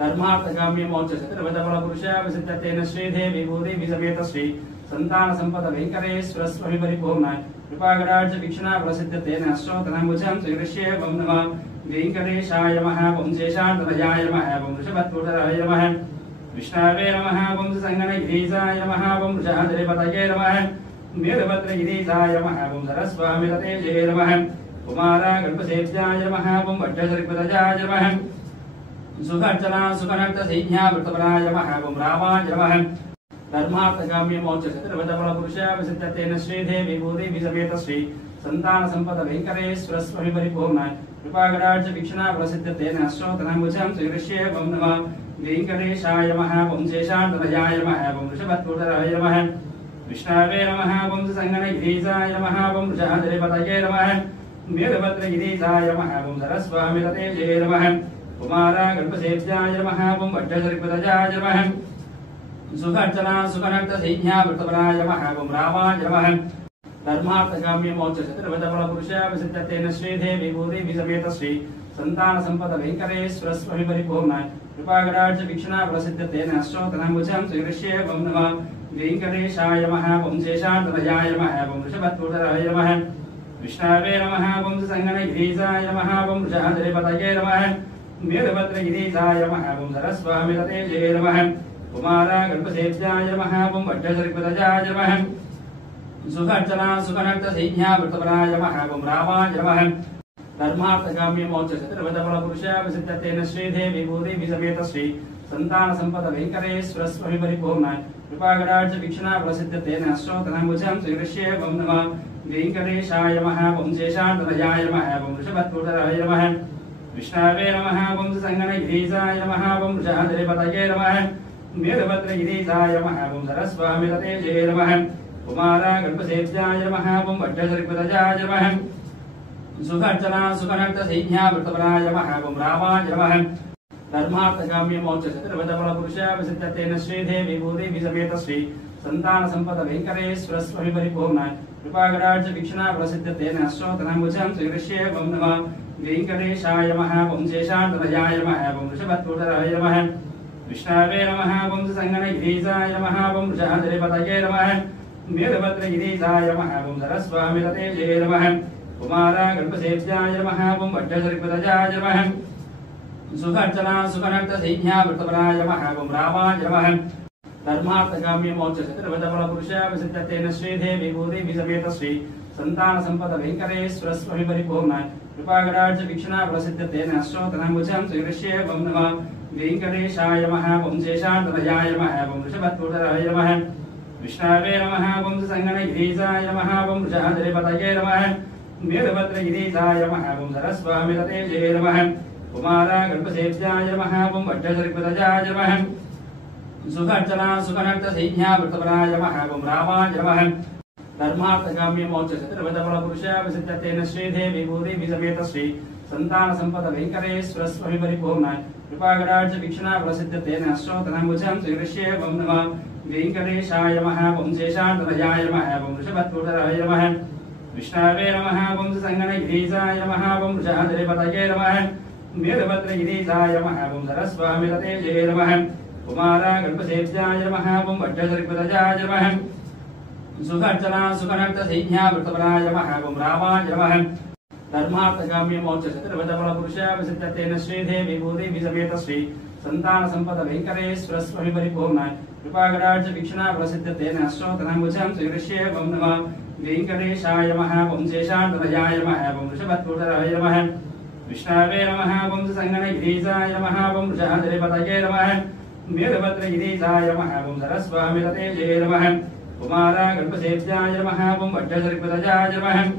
धर्मार्थकाम्य मोक्ष चतुर्विधफल पुरुषाय विसिद्धतेन श्रीदेवी भूदेवी समेत श्री संतान संपद वेंकटेश्वर स्वामी परिपूर्णाय कृपाकटाक्ष वीक्षणा प्रसिद्धतेन अश्वतनमुजं श्रीकृष्ये वं नमः वेंकटेशाय नमः वं शेषान्ततयाय नमः वं वृषभत्वटराय नमः विष्णवे नमः वं संगणगिरीशाय नमः वं वृषाद्रिपतये नमः वीरभद्रगिरीशाय नमः वं सरस्वामिततेजे नमः कुमारगल्पसेव्याय नमः वं वज्रसर्पतजाय नमः सुखर्चना सुखनर्त सैन्या वृतपराय नमः वं रामाय नमः धर्मार्थकाम्य मोक्ष चतुर्विधफल पुरुषाय विसिद्धतेन श्रीदेवी भूदेवी समेत श्री संतान संपद वेंकटेश्वर स्वामी परिपूर्णाय कृपाकटाक्ष वीक्षणा प्रसिद्धतेन अश्वतनमुजं श्रीकृष्ये वं नमः वेंकटेशाय नमः वं शेषान्ततयाय नमः वं वृषभत्वटराय नमः विष्णवे नमः वं संगणगिरीशाय नमः वं वृषाद्रिपतये नमः वीरभद्रगिरीशाय नमः वं सरस्वामिततेजे नमः कुमारगल्पसेव्याय नमः वं वज्रसर्पतजाय नमः सुखर्चना सुखनर्त सैन्या वृतपराय नमः वं रामाय नमः धर्मार्थकाम्य मोक्ष चतुर्विधफल पुरुषाय विसिद्धतेन श्रीदेवी भूदेवी समेत श्री संतान संपद वेंकटेश्वर स्वामी परिपूर्णाय कृपाकटाक्ष वीक्षणा प्रसिद्धतेन अश्वतनमुजं श्रीकृष्ये वं नमः वेंकटेशाय नमः वं शेषान्ततयाय नमः वं वृषभत्वटराय नमः विष्णवे नमः वं संगणगिरीशाय नमः वं वृषाद्रिपतये नमः वीरभद्रगिरीशाय नमः वं सरस्वामिततेजे नमः कुमारगल्पसेव्याय नमः वं वज्रसर्पतजाय नमः सुखर्चना सुखनर्त सैन्या वृतपराय नमः वं रामाय नमः धर्मार्थकाम्य मोक्ष चतुर्विधफल पुरुषाय विसिद्धतेन श्रीदेवी भूदेवी समेत श्री संतान संपद वेंकटेश्वर स्वामी परिपूर्णाय कृपाकटाक्ष वीक्षणा प्रसिद्धतेन अश्वतनमुजं श्रीकृष्ये वं नमः वेंकटेशाय नमः वं शेषान्ततयाय नमः वं वृषभत्वटराय नमः विष्णवे नमः वं संगणगिरीशाय नमः वं वृषाद्रिपतये नमः वीरभद्रगिरीशाय नमः वं सरस्वामिततेजे नमः कुमारगल्पसेव्याय नमः वं वज्रसर्पतजाय नमः सुखर्चना सुखनर्त सैन्या वृतपराय नमः वं रामाय नमः धर्मार्थकाम्य मोक्ष चतुर्विधफल पुरुषाय विसिद्धतेन श्रीदेवी भूदेवी समेत श्री संतान संपद वेंकटेश्वर स्वामी परिपूर्णाय कृपाकटाक्ष वीक्षणा प्रसिद्धतेन अश्वतनमुजं श्रीकृष्ये वं नमः वेंकटेशाय नमः वं शेषान्ततयाय नमः वं वृषभत्वटराय नमः विष्णवे नमः वं संगणगिरीशाय नमः वं वृषाद्रिपतये नमः वीरभद्रगिरीशाय नमः वं सरस्वामिततेजे नमः कुमारगल्पसेव्याय नमः वं वज्रसर्पतजाय नमः सुखर्चना सुखनर्त सैन्या वृतपराय नमः वं रामाय नमः धर्मार्थकाम्य मोक्ष चतुर्विधफल पुरुषाय विसिद्धतेन श्रीदेवी भूदेवी समेत श्री संतान संपद वेंकटेश्वर स्वामी परिपूर्णाय कृपाकटाक्ष वीक्षणा प्रसिद्धतेन अश्वतनमुजं श्रीकृष्ये वं नमः वेंकटेशाय नमः वं शेषान्ततयाय नमः वं वृषभत्वटराय नमः विष्णवे नमः वं संगणगिरीशाय नमः वं वृषाद्रिपतये नमः वीरभद्रगिरीशाय नमः वं वज्रसर्पतजाय नमः सुखर्चना सुखनर्त सैन्या वृतपराय नमः वं रामाय नमः धर्मार्थकाम्य मोक्ष चतुर्विधफल पुरुषाय विसिद्धतेन श्रीदेवी भूदेवी समेत श्री संतान संपद वेंकटेश्वर स्वामी परिपूर्णाय कृपाकटाक्ष वीक्षणा प्रसिद्धतेन अश्वतनमुजं श्रीकृष्ये वं नमः वेंकटेशाय नमः वं शेषान्ततयाय नमः वं वृषभत्वटराय नमः विष्णवे नमः वं संगणगिरीशाय नमः वं वृषाद्रिपतये नमः वीरभद्रगिरीशाय नमः वं सरस्वामिततेजे नमः कुमारगल्पसेव्याय नमः वं वज्रसर्पतजाय नमः सुखर्चना सुखनर्त सैन्या वृतपराय नमः वं रामाय नमः धर्मार्थकाम्य मोक्ष चतुर्विधफल पुरुषाय विसिद्धतेन श्रीदेवी भूदेवी समेत श्री संतान संपद वेंकटेश्वर स्वामी परिपूर्णाय कृपाकटाक्ष वीक्षणा प्रसिद्धतेन अश्वतनमुजं श्रीकृष्ये वं नमः वेंकटेशाय नमः वं शेषान्ततयाय नमः वं वृषभत्वटराय नमः विष्णवे नमः वं संगणगिरीशाय नमः वं वृषाद्रिपतये नमः वीरभद्रगिरीशाय नमः वं सुखर्चना सुखनर्त सैन्या वृतपराय नमः वं रामाय नमः धर्मार्थकाम्य मोक्ष चतुर्विधफल पुरुषाय विसिद्धतेन श्रीदेवी भूदेवी समेत श्री संतान संपद वेंकटेश्वर स्वामी परिपूर्णाय कृपाकटाक्ष वीक्षणा प्रसिद्धतेन अश्वतनमुजं श्रीकृष्ये वं नमः वेंकटेशाय नमः वं शेषान्ततयाय नमः वं वृषभत्वटराय नमः विष्णवे नमः वं संगणगिरीशाय नमः वं वृषाद्रिपतये नमः वीरभद्रगिरीशाय नमः वं सरस्वामिततेजे नमः कुमारगल्पसेव्याय नमः वं वज्रसर्पतजाय नमः सुखर्चना सुखनर्त सैन्या वृतपराय नमः वं रामाय नमः धर्मार्थकाम्य मोक्ष चतुर्विधफल पुरुषाय विसिद्धतेन श्रीदेवी भूदेवी समेत श्री संतान संपद वेंकटेश्वर स्वामी परिपूर्णाय कृपाकटाक्ष वीक्षणा प्रसिद्धतेन अश्वतनमुजं श्रीकृष्ये वं नमः वेंकटेशाय नमः वं शेषान्ततयाय नमः वं वृषभत्वटराय नमः विष्णवे नमः वं संगणगिरीशाय नमः वं वृषाद्रिपतये नमः वीरभद्रगिरीशाय नमः वं सुखर्चना सुखनर्त सैन्या वृतपराय नमः वं रामाय नमः धर्मार्थकाम्य मोक्ष चतुर्विधफल पुरुषाय विसिद्धतेन श्रीदेवी भूदेवी समेत श्री संतान संपद वेंकटेश्वर स्वामी परिपूर्णाय कृपाकटाक्ष वीक्षणा प्रसिद्धतेन अश्वतनमुजं श्रीकृष्ये वं नमः वेंकटेशाय नमः वं शेषान्ततयाय नमः वं वृषभत्वटराय नमः विष्णवे नमः वं संगणगिरीशाय नमः वं वृषाद्रिपतये नमः वीरभद्रगिरीशाय नमः वं सरस्वामिततेजे नमः कुमारगल्पसेव्याय नमः वं वज्रसर्पतजाय नमः